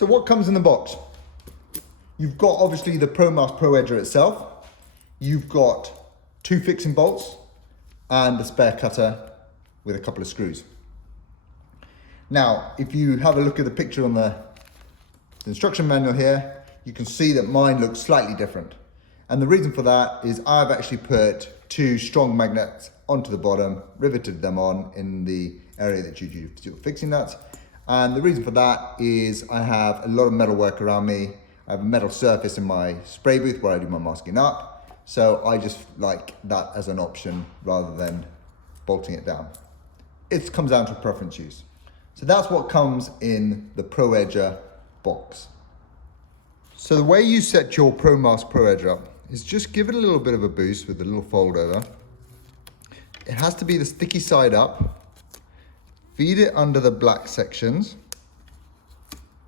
So what comes in the box? You've got obviously the ProMask Pro Edger itself. You've got 2 fixing bolts and a spare cutter with a couple of screws. Now, if you have a look at the picture on the instruction manual here, you can see that mine looks slightly different. And the reason for that is I've actually put 2 strong magnets onto the bottom, riveted them on in the area that you use to do fixing nuts. And the reason for that is I have a lot of metal work around me. I have a metal surface in my spray booth where I do my masking up. So I just like that as an option rather than bolting it down. It comes down to preference use. So that's what comes in the Pro Edger box. So the way you set your ProMask Pro Edger up is just give it a little bit of a boost with a little fold over. It has to be the sticky side up. Feed it under the black sections,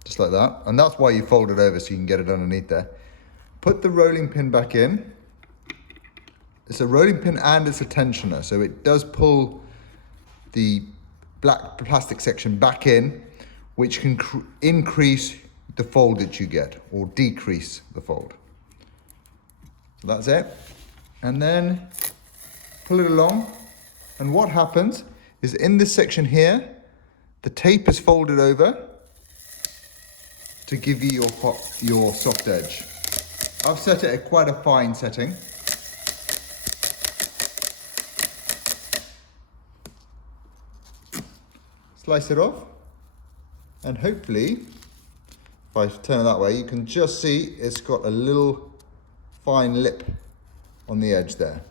just like that. And that's why you fold it over, so you can get it underneath there. Put the rolling pin back in. It's a rolling pin and it's a tensioner, so it does pull the black plastic section back in, which can increase the fold that you get or decrease the fold. So that's it. And then pull it along. And what happens is in this section here, the tape is folded over to give you your soft edge. I've set it at quite a fine setting. Slice it off, and hopefully, if I turn it that way, you can just see it's got a little fine lip on the edge there.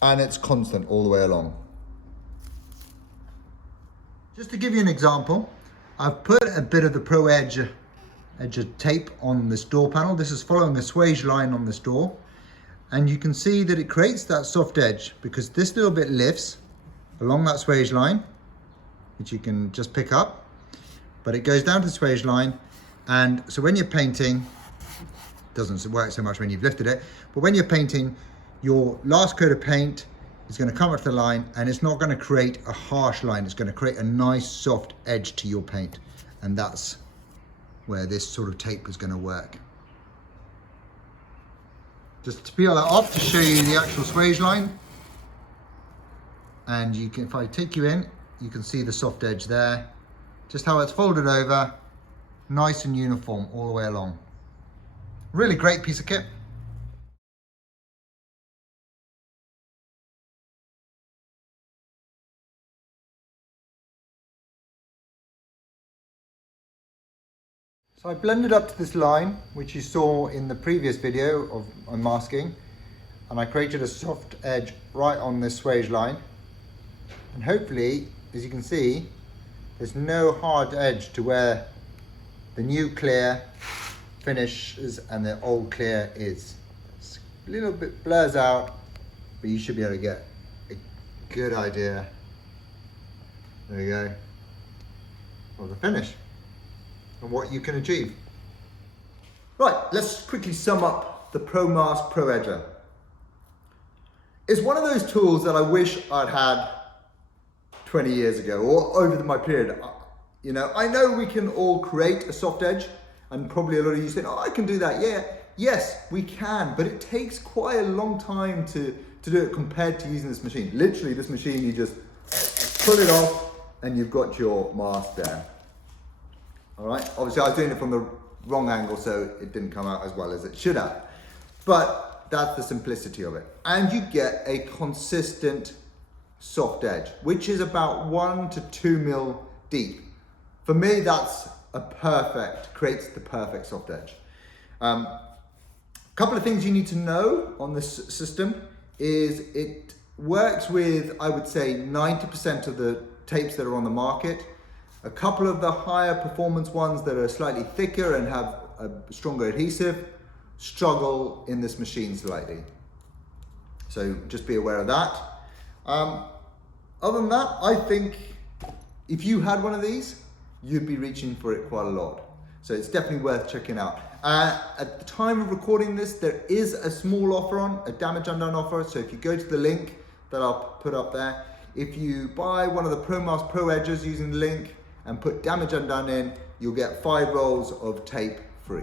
And it's constant all the way along. Just to give you an example, I've put a bit of the Pro Edger tape on this door panel. This is following a swage line on this door. And you can see that it creates that soft edge because this little bit lifts along that swage line, which you can just pick up, but it goes down to the swage line. And so when you're painting, it doesn't work so much when you've lifted it, but when you're painting, your last coat of paint is going to come up to the line and it's not going to create a harsh line. It's going to create a nice soft edge to your paint. And that's where this sort of tape is going to work. Just to peel that off to show you the actual swage line. And you can, if I take you in, you can see the soft edge there. Just how it's folded over, nice and uniform all the way along. Really great piece of kit. So I blended up to this line, which you saw in the previous video of unmasking, and I created a soft edge right on this swage line. And hopefully, as you can see, there's no hard edge to where the new clear finishes and the old clear is. It's a little bit blurs out, but you should be able to get a good idea. There you go, of the finish and what you can achieve. Right, let's quickly sum up the ProMask Pro Edger. It's one of those tools that I wish I'd had 20 years ago or over my period. You know, I know we can all create a soft edge, and probably a lot of you say, oh, I can do that. Yeah, yes, we can, but it takes quite a long time to do it compared to using this machine. Literally, this machine, you just pull it off and you've got your mask there. All right, obviously I was doing it from the wrong angle, so it didn't come out as well as it should have. But that's the simplicity of it. And you get a consistent soft edge, which is about 1 to 2 mil deep. For me, that's creates the perfect soft edge. A couple of things you need to know on this system is it works with, I would say, 90% of the tapes that are on the market. A couple of the higher performance ones that are slightly thicker and have a stronger adhesive struggle in this machine slightly. So just be aware of that. Other than that, I think if you had one of these, you'd be reaching for it quite a lot. So it's definitely worth checking out. At the time of recording this, there is a small offer on, a Damageundone offer. So if you go to the link that I'll put up there, if you buy one of the ProMask Pro Edgers using the link and put Damageundone in, you'll get 5 rolls of tape free.